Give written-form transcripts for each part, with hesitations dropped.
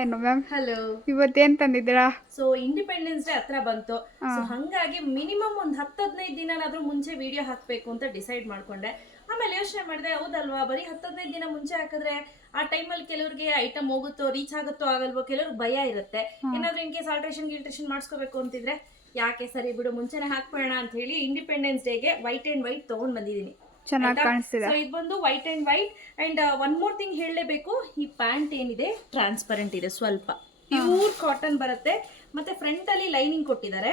ಏನು ma'am hello. ಇವತ್ತೇನು ತಂದಿದ್ದೀರಾ? So independence day ಹತ್ರ ಬಂತು. ಸೊ ಹಂಗಾಗಿ ಮಿನಿಮಮ್ ಒಂದು 10-15 ದಿನನಾದ್ರೂ ಮುಂಚೆ ವಿಡಿಯೋ ಹಾಕಬೇಕು ಅಂತ ಡಿಸೈಡ್ ಮಾಡ್ಕೊಂಡೆ. ಆಮೇಲೆ ಯೋಚನೆ ಮಾಡಿದೆ, ಹೌದಲ್ವಾ, ಬರೀ 10-15 ದಿನ ಮುಂಚೆ ಹಾಕಿದ್ರೆ ಆ ಟೈಮಲ್ಲಿ ಕೆಲವ್ರಿಗೆ ಐಟಮ್ ಹೋಗುತ್ತೋ, ರೀಚ್ ಆಗುತ್ತೋ ಆಗಲ್ವೋ, ಕೆಲವ್ರಿಗೆ ಭಯ ಇರುತ್ತೆ. ಏನಾದ್ರೂ ಇನ್ ಕೇಸ್ ಆಲ್ಟ್ರೇಷನ್ ಮಾಡಿಸ್ಕೋಬೇಕು ಅಂತಿದ್ರೆ ಯಾಕೆ ಸರಿ ಬಿಡು ಮುಂಚೆನೆ ಹಾಕ್ಬೇಡ ಅಂತ ಹೇಳಿ ಇಂಡಿಪೆಂಡೆನ್ಸ್ ಡೇಗೆ ವೈಟ್ ಅಂಡ್ ವೈಟ್ ತಗೊಂಡ್ ಬಂದಿದ್ದೀನಿ. ಚೆನ್ನಾಗಿ ಕಾಣಿಸ್ತಿದೆ. ಸೊ ಇದು ಬಂದು white and white. And one more thing ಹೇಳಲೇಬೇಕು, ಈ ಪ್ಯಾಂಟ್ ಏನಿದೆ ಟ್ರಾನ್ಸ್ಪರೆಂಟ್ ಇದೆ, ಸ್ವಲ್ಪ ಪ್ಯೂರ್ ಕಾಟನ್ ಬರುತ್ತೆ. ಮತ್ತೆ ಫ್ರಂಟ್ ಅಲ್ಲಿ ಲೈನಿಂಗ್ ಕೊಟ್ಟಿದ್ದಾರೆ.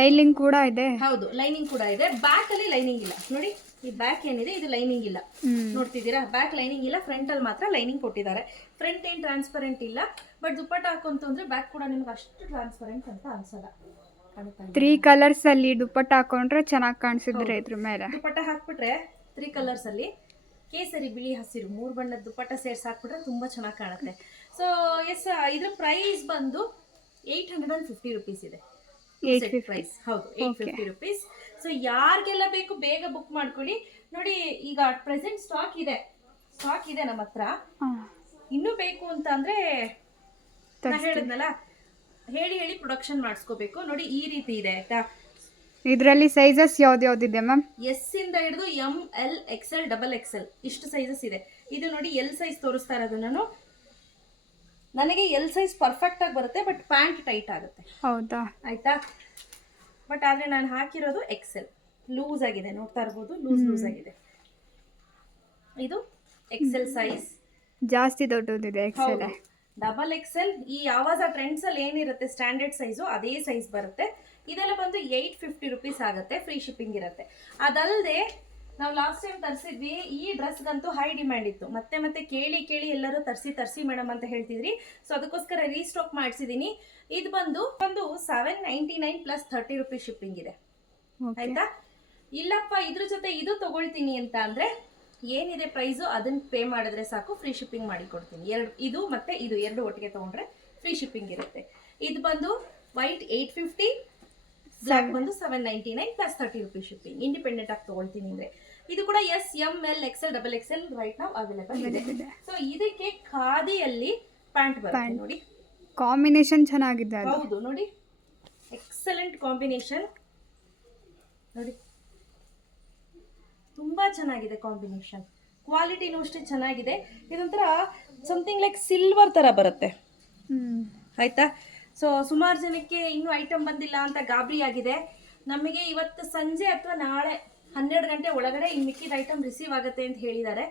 ಲೈನಿಂಗ್ ಕೂಡ ಇದೆ. ಹೌದು, ಲೈನಿಂಗ್ ಕೂಡ ಇದೆ. ಬ್ಯಾಕ್ ಅಲ್ಲಿ ಲೈನಿಂಗ್ ಇಲ್ಲ ನೋಡಿ. ಈ ಬ್ಯಾಕ್ ಏನಿದೆ ಇದು ಲೈನಿಂಗ್ ಇಲ್ಲ, ನೋಡ್ತಿದ್ದೀರಾ? ಬ್ಯಾಕ್ ಲೈನಿಂಗ್ ಇಲ್ಲ, ಫ್ರಂಟ್ ಅಲ್ಲಿ ಮಾತ್ರ ಲೈನಿಂಗ್ ಕೊಟ್ಟಿದ್ದಾರೆ. ಫ್ರಂಟ್ ಏನ್ ಟ್ರಾನ್ಸ್ಪರೆಂಟ್ ಇಲ್ಲ, ಬಟ್ ದುಪ್ಪಟ್ಟ ಹಾಕೊಂತು ಅಂದ್ರೆ ಬ್ಯಾಕ್ ಕೂಡ ನಿಮ್ಗೆ ಅಷ್ಟು ಟ್ರಾನ್ಸ್ಪರೆಂಟ್ ಅಂತ ಅನ್ಸಲ್ಲ. 3 ಕಲರ್ಸ್ ಅಲ್ಲಿ ದುಪ್ಪಟ್ಟ ಹಾಕೊಂಡ್ರೆ ಚೆನ್ನಾಗಿ ಕಾಣಿಸಿದ್ರೆ ಇದ್ರ ಮೇಲೆ ದುಪ್ಪಟ್ಟ ಹಾಕ್ಬಿಟ್ರೆ 3 ಕಲರ್ಸ್ ಅಲ್ಲಿ ಕೇಸರಿ, ಬಿಳಿ, ಹಸಿರು 3 ಬಣ್ಣದ ದುಪ್ಪಟ್ಟ ಸೇರ್ಸಿ ಹಾಕ್ಬಿಟ್ರೆ ತುಂಬಾ ಚೆನ್ನಾಗಿ ಕಾಣುತ್ತೆ. ಸೊ ಎಸ್, ಇದ್ರ ಪ್ರೈಸ್ ಬಂದು 850 ರುಪೀಸ್ ಇದೆ. ಪ್ರೈಸ್ ಹೌದು, 850 ರುಪೀಸ್. ಸೊ ಯಾರಿಗೆಲ್ಲ ಬೇಕು ಬೇಗ ಬುಕ್ ಮಾಡ್ಕೊಳ್ಳಿ. ನೋಡಿ, ಈಗ ಪ್ರೆಸೆಂಟ್ ಸ್ಟಾಕ್ ಇದೆ ನಮ್ಮ ಹತ್ರ. ಇನ್ನೂ ಬೇಕು ಅಂತ ಅಂದ್ರೆ ನಾ ಹೇಳಿದ್ನಲ್ಲ, ಹೇಳಿ ಪ್ರೊಡಕ್ಷನ್ ಮಾಡಿಸ್ಕೋಬೇಕು. ನೋಡಿ, ಈ ರೀತಿ ಇದೆ ಆಯ್ತಾ. ಇದರಲ್ಲಿ ಸೈಜಸ್ ಯಾವ್ದಿದೆ ಮ್ಯಾಮ್? ಎಸ್ ಇಂದ ಹಿಡಿದು ML XL XXL ಇಷ್ಟು ಸೈಜಸ್ ಇದೆ. ಇದು ನೋಡಿ, ಎಲ್ ಸೈಜ್ ತೋರಿಸ್ತಾ ಇರೋದು ನಾನು. ನನಗೆ ಎಲ್ ಸೈಜ್ ಪರ್ಫೆಕ್ಟ್ ಆಗಿ ಬರುತ್ತೆ, ಬಟ್ ಪ್ಯಾಂಟ್ ಟೈಟ್ ಆಗುತ್ತೆ. ಹೌದಾ? ಆಯ್ತಾ. ಬಟ್ ಆದ್ರೆ ನಾನು ಹಾಕಿರೋದು XL, ಲೂಸ್ ಆಗಿದೆ, ನೋಡ್ತಾ ಇರ್ಬೋದು, ಲೂಸ್ ಆಗಿದೆ. ಇದು XL ಸೈಜ್, ಜಾಸ್ತಿ ದೊಡ್ಡದಿದೆ. XL, XXL. ಈ ಯಾವಾಗ ಟ್ರೆಂಡ್ಸ್ ಅಲ್ಲಿ ಏನಿರುತ್ತೆ ಸ್ಟ್ಯಾಂಡರ್ಡ್ ಸೈಜು ಅದೇ ಸೈಜ್ ಬರುತ್ತೆ. ಇದೆಲ್ಲ ಬಂದು 850 ರುಪೀಸ್ ಆಗುತ್ತೆ, ಫ್ರೀ ಶಿಪ್ಪಿಂಗ್ ಇರುತ್ತೆ. ಅದಲ್ಲದೆ ನಾವು ಲಾಸ್ಟ್ ಟೈಮ್ ತರಿಸಿದ್ವಿ, ಈ ಡ್ರೆಸ್ಗಂತೂ ಹೈ ಡಿಮ್ಯಾಂಡ್ ಇತ್ತು. ಮತ್ತೆ ಕೇಳಿ ಎಲ್ಲರೂ ತರಿಸಿ ಮೇಡಮ್ ಅಂತ ಹೇಳ್ತಿದ್ರಿ. ಸೊ ಅದಕ್ಕೋಸ್ಕರ ರೀಸ್ಟಾಕ್ ಮಾಡಿಸಿದೀನಿ. ಇದು ಬಂದು 799 ಪ್ಲಸ್ 30 ರುಪೀಸ್ ಶಿಪ್ಪಿಂಗ್ ಇದೆ. ಆಯ್ತಾ. ಇಲ್ಲಪ್ಪ ಇದ್ರ ಜೊತೆ ಇದು ತಗೊಳ್ತೀನಿ ಅಂತ ಅಂದ್ರೆ ಏನಿದೆ ಪ್ರೈಸು ಅದನ್ನ ಪೇ ಮಾಡಿದ್ರೆ ಸಾಕು, ಫ್ರೀ ಶಿಪ್ಪಿಂಗ್ ಮಾಡಿ ಕೊಡ್ತೀನಿ. ಇದು ಮತ್ತೆ ಇದು ಎರಡು ಒಟ್ಟಿಗೆ ತಗೊಂಡ್ರೆ ಫ್ರೀ ಶಿಪ್ಪಿಂಗ್ ಇರುತ್ತೆ. ಇದು ಬಂದು ವೈಟ್ 850, ಬ್ಲಾಕ್ ಬಂದು 799 ಪ್ಲಸ್ 30 ರುಪೀಸ್ ಶಿಪ್ಪಿಂಗ್. ಇಂಡಿಪೆಂಡೆಂಟ್ ಆಗಿ ತಗೊಳ್ತೀನಿ ಅಂದ್ರೆ ಇದು ಕೂಡ S, ML XL XXL right ನಾವು ಅವೈಲೇಬಲ್ ಇದೆ. ಸೊ ಇದಕ್ಕೆ ಖಾದಿಯಲ್ಲಿ ಪ್ಯಾಂಟ್ ಬರುತ್ತೆ ನೋಡಿ. ಕಾಂಬಿನೇಷನ್ ಚೆನ್ನಾಗಿದೆ. ಹೌದು ನೋಡಿ, ಎಕ್ಸಲೆಂಟ್ ಕಾಂಬಿನೇಷನ್ ನೋಡಿ, ತುಂಬಾ ಚೆನ್ನಾಗಿದೆ ಕಾಂಬಿನೇಷನ್. ಕ್ವಾಲಿಟಿನೂ ಅಷ್ಟೇ ಚೆನ್ನಾಗಿದೆ. ಇದೊಂಥರ ಸಮಥಿಂಗ್ ಲೈಕ್ ಸಿಲ್ವರ್ ತರ ಬರುತ್ತೆ. ಆಯ್ತಾ. ಸೊ ಸುಮಾರು ಜನಕ್ಕೆ ಇನ್ನೂ ಐಟಮ್ ಬಂದಿಲ್ಲ ಅಂತ ಗಾಬರಿ ಆಗಿದೆ. ನಮಗೆ ಇವತ್ತು ಸಂಜೆ ಅಥವಾ ನಾಳೆ 12 ಗಂಟೆ ಒಳಗಡೆ ಇನ್ನು ಮಿಕ್ಕಿದ ಐಟಮ್ ರಿಸೀವ್ ಆಗುತ್ತೆ ಅಂತ ಹೇಳಿದ್ದಾರೆ.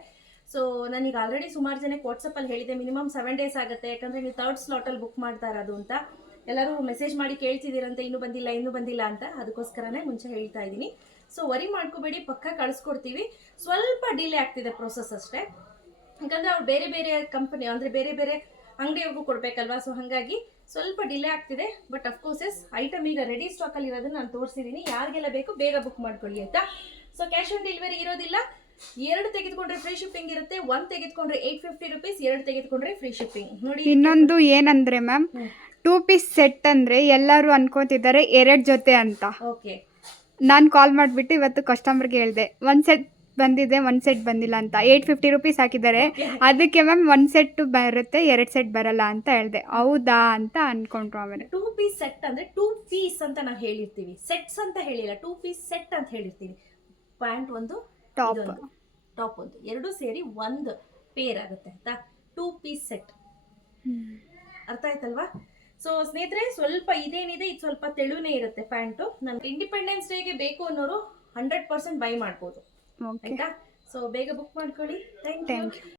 ಸೊ ನನಗೆ ಆಲ್ರೆಡಿ ಸುಮಾರು ಜನಕ್ಕೆ ವಾಟ್ಸಪ್ಪಲ್ಲಿ ಹೇಳಿದೆ, ಮಿನಿಮಮ್ 7 ಡೇಸ್ ಆಗುತ್ತೆ, ಯಾಕಂದರೆ ನೀವು 3rd ಸ್ಲಾಟಲ್ಲಿ ಬುಕ್ ಮಾಡ್ತಾ ಇರೋದು ಅಂತ. ಎಲ್ಲರೂ ಮೆಸೇಜ್ ಮಾಡಿ ಕೇಳ್ತಿದ್ದೀರಂತೆ, ಇನ್ನೂ ಬಂದಿಲ್ಲ ಅಂತ. ಅದಕ್ಕೋಸ್ಕರನೇ ಮುಂಚೆ ಹೇಳ್ತಾ ಇದ್ದೀನಿ. ಸೊ ವರಿ ಮಾಡ್ಕೋಬೇಡಿ, ಪಕ್ಕ ಕಳಿಸ್ಕೊಡ್ತೀವಿ. ಸ್ವಲ್ಪ ಡಿಲೇ ಆಗ್ತಿದೆ ಪ್ರೋಸೆಸ್ ಅಷ್ಟೇ, ಯಾಕಂದರೆ ಅವ್ರು ಬೇರೆ ಕಂಪನಿ ಅಂದರೆ ಬೇರೆ ಅಂಗಡಿಯವ್ರಿಗೂ ಕೊಡಬೇಕಲ್ವಾ. ಸೊ ಹಾಗಾಗಿ ಸ್ವಲ್ಪ ಡಿಲೇ ಆಗ್ತಿದೆ. ಬಟ್ ಅಫ್ಕೋರ್ಸ್ ಎಸ್, ಐಟಮ್ ಈಗ ರೆಡಿ ಸ್ಟಾಕಲ್ಲಿ ಇರೋದನ್ನ ನಾನು ತೋರಿಸಿದ್ದೀನಿ. ಯಾರಿಗೆಲ್ಲ ಬೇಕು ಬೇಗ ಬುಕ್ ಮಾಡ್ಕೊಳ್ಳಿ ಆಯ್ತಾ. ಸೊ ಕ್ಯಾಶ್ ಆನ್ ಡೆಲಿವರಿ ಇರೋದಿಲ್ಲ. 2 ತೆಗೆದುಕೊಂಡ್ರೆ ಫ್ರೀ ಶಿಪ್ಪಿಂಗ್ ಇರುತ್ತೆ. 1 ತೆಗೆದುಕೊಂಡ್ರೆ 850 ರುಪೀಸ್, 2 ತೆಗೆದುಕೊಂಡ್ರೆ ಫ್ರೀ ಶಿಪ್ಪಿಂಗ್. ನೋಡಿ, ಇನ್ನೊಂದು ಏನಂದ್ರೆ ಮ್ಯಾಮ್, 2 ಪೀಸ್ ಸೆಟ್ ಅಂದ್ರೆ ಎಲ್ಲರೂ ಅನ್ಕೋತಿದ್ದಾರೆ 2 ಜೊತೆ ಅಂತ. ಓಕೆ, ನಾನು ಕಾಲ್ ಮಾಡಿಬಿಟ್ಟು ಇವತ್ತು ಕಸ್ಟಮರ್ಗೆ ಹೇಳಿದೆ, 1 ಸೆಟ್ ಬಂದಿದೆ, 1 ಸೆಟ್ ಬಂದಿಲ್ಲ ಅಂತ. 850 ರುಪೀಸ್ ಹಾಕಿದ್ದಾರೆ. ಅದಕ್ಕೆ ಮ್ಯಾಮ್ 1 ಸೆಟ್ ಬರುತ್ತೆ, 2 ಸೆಟ್ ಬರಲ್ಲ ಅಂತ ಹೇಳಿದೆ. ಹೌದಾ ಅಂತ ಅನ್ಕೊಂಡ್ರು. ಆಮೇಲೆ 2 ಪೀಸ್ ಸೆಟ್ ಅಂದ್ರೆ 2 ಪೀಸ್ ಅಂತ ನಾವು ಹೇಳಿರ್ತೀವಿ, ಸೆಟ್ಸ್ ಅಂತ ಹೇಳಿಲ್ಲ. 2 ಪೀಸ್ ಸೆಟ್ ಅಂತ ಹೇಳಿರ್ತೀವಿ. ಪ್ಯಾಂಟ್ ಒಂದು, ಟಾಪ್ ಒಂದು, ಎರಡು ಸೇರಿ ಒಂದು ಪೇರ್ ಆಗುತ್ತೆ ಆಯ್ತಾ. 2 ಪೀಸ್ ಸೆಟ್, ಅರ್ಥ ಆಯ್ತಲ್ವಾ. ಸೊ ಸ್ನೇಹಿತರೆ, ಸ್ವಲ್ಪ ಇದೇನಿದೆ ಇದು ಸ್ವಲ್ಪ ತೆಳುನೇ ಇರುತ್ತೆ ಪ್ಯಾಂಟು. ನಾನು ಇಂಡಿಪೆಂಡೆನ್ಸ್ ಡೇಗೆ ಬೇಕು ಅನ್ನೋರು 100% ಬೈ ಮಾಡ್ಬೋದು ಆಯ್ತಾ. ಸೊ ಬೇಗ ಬುಕ್ ಮಾಡ್ಕೊಳ್ಳಿ. Thank you.